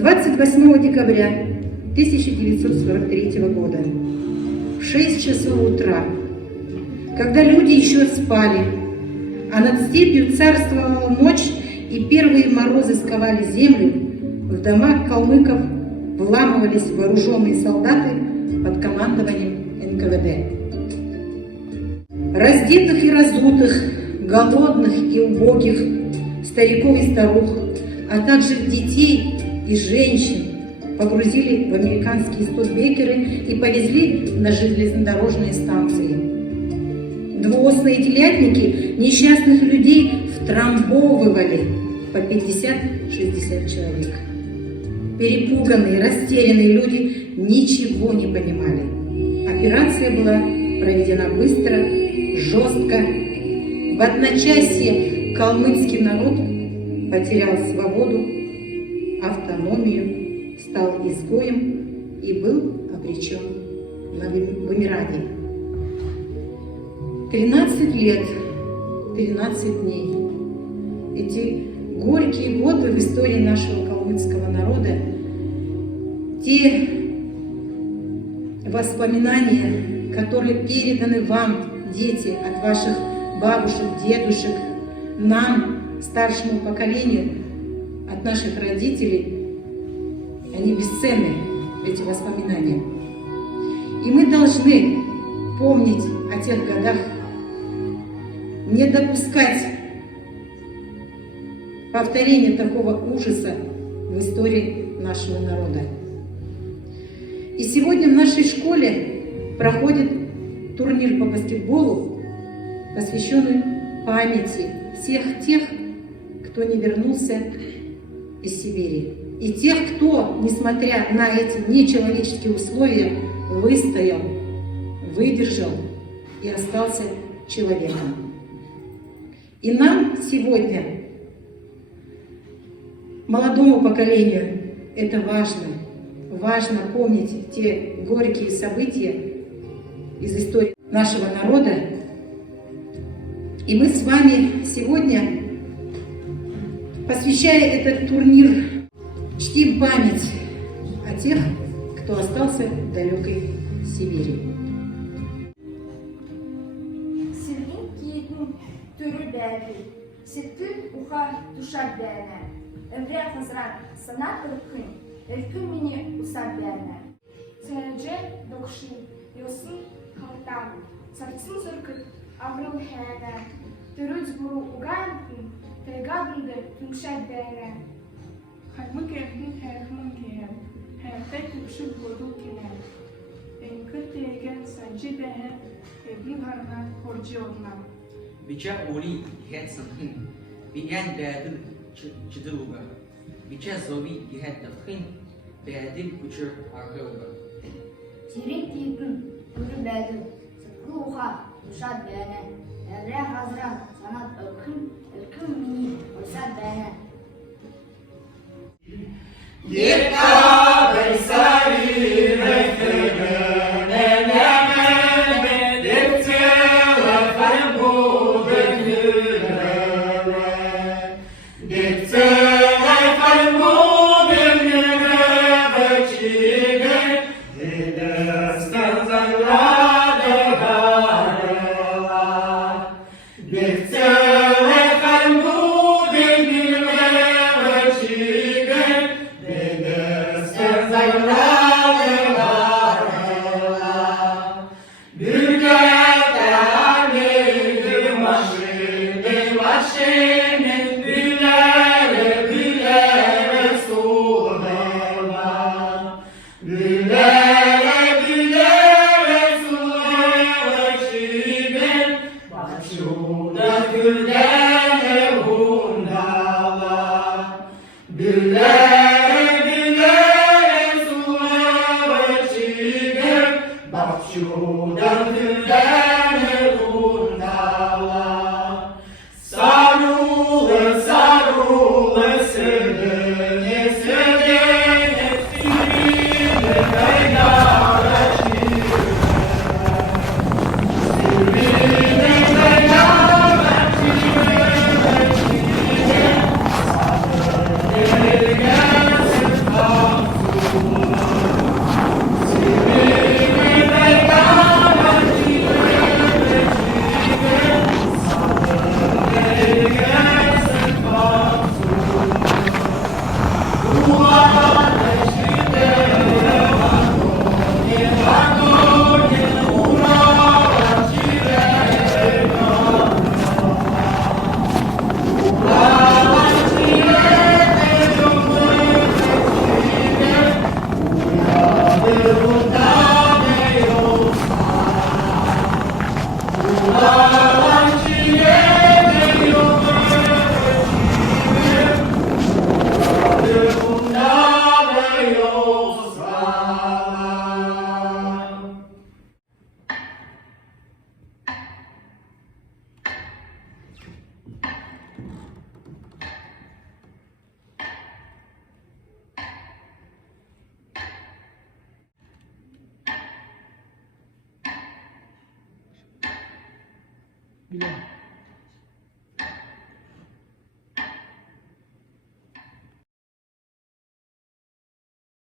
28 декабря 1943 года в 6 часов утра, когда люди еще спали, а над степью царствовала ночь и первые морозы сковали землю, в дома калмыков вламывались вооруженные солдаты под командованием НКВД. Раздетых и разутых, голодных и убогих, стариков и старух, а также детей и женщин погрузили в американские студбекеры и повезли на железнодорожные станции. Двуосные телятники несчастных людей втрамбовывали по 50-60 человек. Перепуганные, растерянные люди ничего не понимали. Операция была проведена быстро, жестко. В одночасье калмыцкий народ потерял свободу, автономию, стал изгоем и был обречен на вымирание. 13 лет, 13 дней. Эти горькие годы в истории нашего калмыцкого народа, те воспоминания, которые переданы вам, дети, от ваших бабушек, дедушек, нам, старшему поколению, от наших родителей, они бесценны, эти воспоминания. И мы должны помнить о тех годах, не допускать повторения такого ужаса в истории нашего народа. И сегодня в нашей школе проходит турнир по баскетболу, посвященный памяти всех тех, кто не вернулся из Сибири. И тех, кто, несмотря на эти нечеловеческие условия, выстоял, выдержал и остался человеком. И нам сегодня, молодому поколению, это важно. Важно помнить те горькие события из истории нашего народа. И мы с вами сегодня, посвящая этот турнир, чтим память о тех, кто остался в далекой Сибири. Сеттүн уха тушар бәне, әвре хазран санат ыркын, элкүн мини усар бәне. Сәнәже докшин, йосын халтан, сарцын зыркыт, аврыл хәне, түрүз буру угаймкын, тайгабынды түмшар бәне. Хаймык әвден хәрхмын кеем, хәртай түпшіп боду кенем. Энкір тейген сәнжі бәне, әбін ғарған хоржи орнам. Bicha oli gihet sanhin, biyan badil chidiluga. Bicha zobi gihet dakhin, badil kuchur argauga. Сирек типін түрі бәді, сыққы ұға ұшат бәні, әвре ғазыран санат үлкім мini ұшат бәні. Yeah. Bilal.